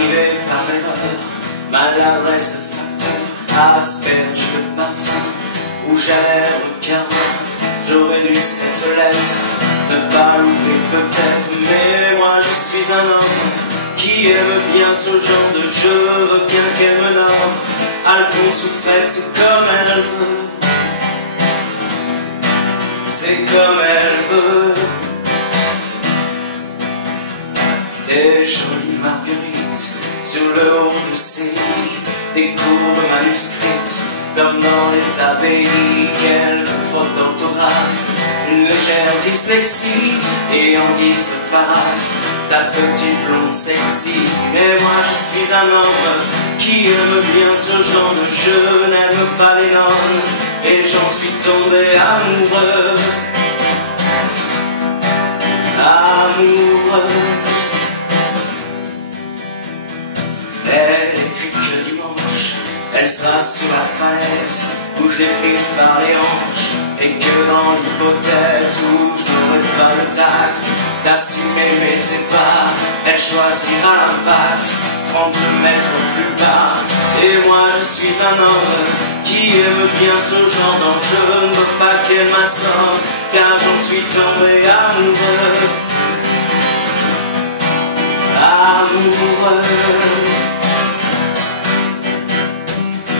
arrivé par erreur, maladresse de facteur, asperge de parfum, rougère de karma. J'aurais dû cette lettre ne pas l'ouvrir peut-être, mais moi je suis un homme qui aime bien ce genre de jeu, veux bien qu'elle me nomme Alphonse ou Fred, c'est comme elle veut, c'est comme elle veut. Des jolies marguerites sur le haut de ses lits, des courbes manuscrites comme dans les abbayes, quelques fautes d'orthographe, une légère dyslexie, et en guise de paraphe, ta petite blonde sexy. Mais moi je suis un homme qui aime bien ce genre de jeu, n'aime pas les normes, et j'en suis tombé amoureux. Amoureux. Elle écrit que dimanche, elle sera sur la falaise où je l'ai prise par les hanches, et que dans l'hypothèse où je n'aurai pas le tact d'assumer mes ébats, elle choisira l'impact 30 mètres plus bas. Et moi je suis un homme qui aime bien ce genre d'enjeu, ne veux pas qu'elle m'assomme car j'en suis tombé amoureux. Amoureux.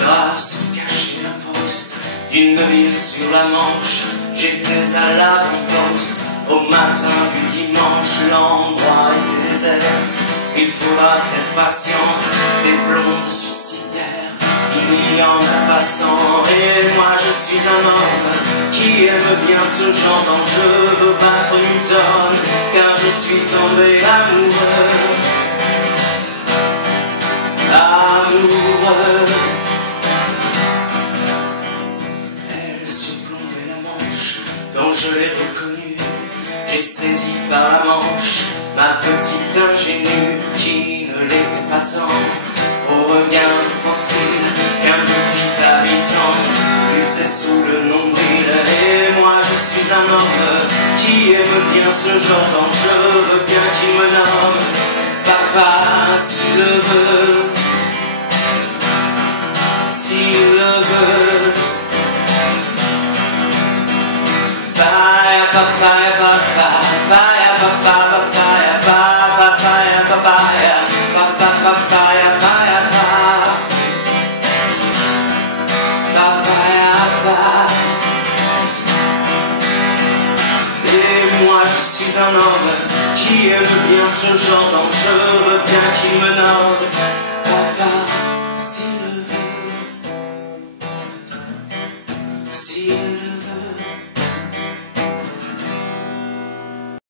Grâce au cachet de la poste d'une ville sur la Manche, j'étais à l'avant-poste au matin du dimanche. L'endroit était désert, il faudra être patient, des blondes suicidaires, il y en a passant. Et moi je suis un homme qui aime bien ce genre d'enjeu, veux battre Newton car je suis tombé amoureux. Amoureux. Elle surplombait la Manche, dont je l'ai reconnue. J'ai saisi par la manche ma petite ingénue qui ne l'était pas tant, au regard de profil qu'un petit habitant luisait sous le nombril. Et moi je suis un homme qui aime bien ce genre d'enjeu, veux bien qu'il me nomme papa s'il le veut. S'il le veut. Papaya, papaya, papaya, papaya, papaya, papaya, papaya, papaya, papaya, papaya. Et moi je suis un homme qui aime bien ce genre d'enjeu, veux bien qu'il me nomme papa s'il le veut. S'il